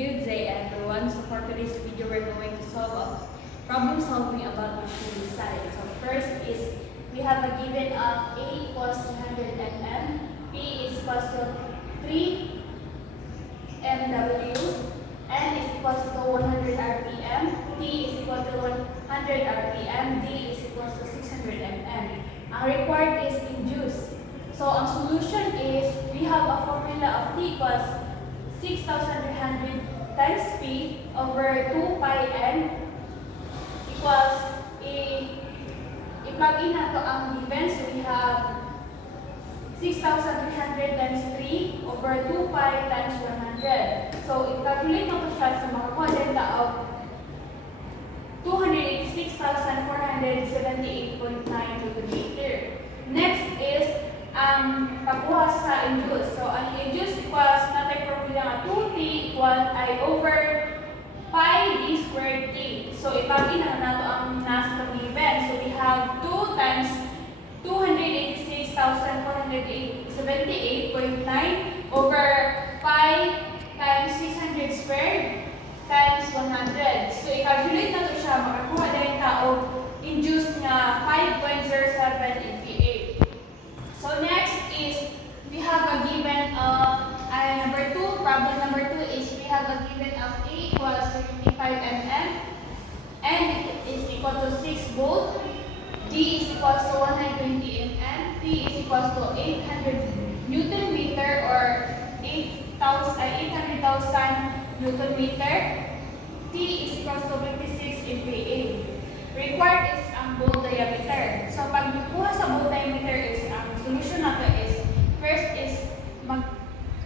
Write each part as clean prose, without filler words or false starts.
Good day everyone. So for today's video, we're going to solve a problem solving about machine design. So first is we have a given of A equals 100 mm, P is equals to 3 MW, N is equals to 100 RPM, T is equal to 100 RPM, D is equals to 600 mm. Ang required is induce. So ang solution is we have a formula of T equals 6,300 times P over 2 pi N equals i-plug in nato ang given. So we have 6,300 times 3 over 2 pi times 100. So i-calculate nato siya sa makakuha delta of 286,478.9 Newton meter. Next is ang pagkuha sa induce. So ang induce equals natin formula nga 2t equal I over pi d squared t. So ipagin na nato ang nasa given. So we have 2 times 286,478.9 over pi times 600 squared times 100. So i-calculate nato siya, makakuha dahil tao induce nga 5.07 MPa. So next is we have a given of number 2. Problem number 2 is we have a given of A equals 55 mm, N is equal to 6 volt, D is equals to 120 mm, T is equals to 800 Newton meter or 800,000 Newton meter, T is equals to 26 MPa. Required is ang bolt diameter. So pag kuha sa bolt diameter is ang solution nato is first is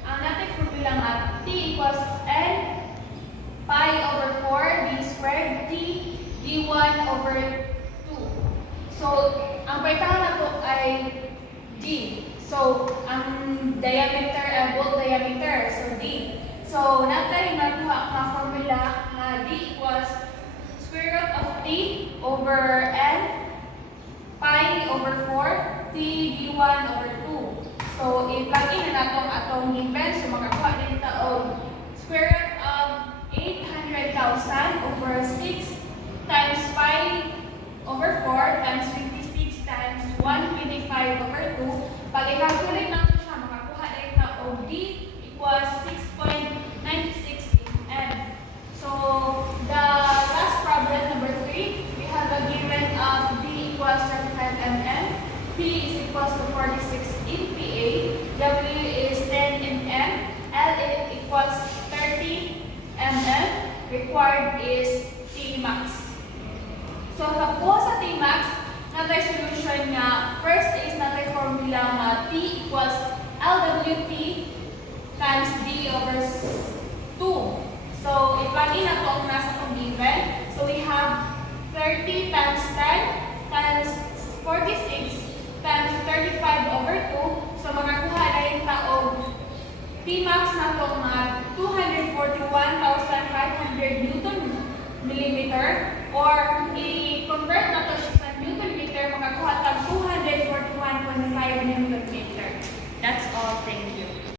ang natin formula nga T equals N pi over 4 d squared T d1 over 2. So ang paitahan nato ay D. So ang diameter ay bolt diameter, so D. So natin nakuha ang formula nga D equals square root of T over N pi over 4 T d1 over 2. So i-plug in na natong atong given. So makakuha din taong square root of 800,000 over 6 times pi over 4 times 56 times 125 over 2. Pag i-calculate natin siya, makakuha din taong D equals 6.96 mm. So the last problem number 3, we have a given of D equals 35 mm, P is equals to 46 MPa, W is 10 mm, L equals 30 mm, required is T max. So pagkuha sa T max, natay solution nga first is natay formula nga T equals LWT times D over 2. So i-plug in na ang nasa itong given. So we have 30 times 10 times 46 times 35 over 2. So makakuha dahil taong P max na ito nga 241,500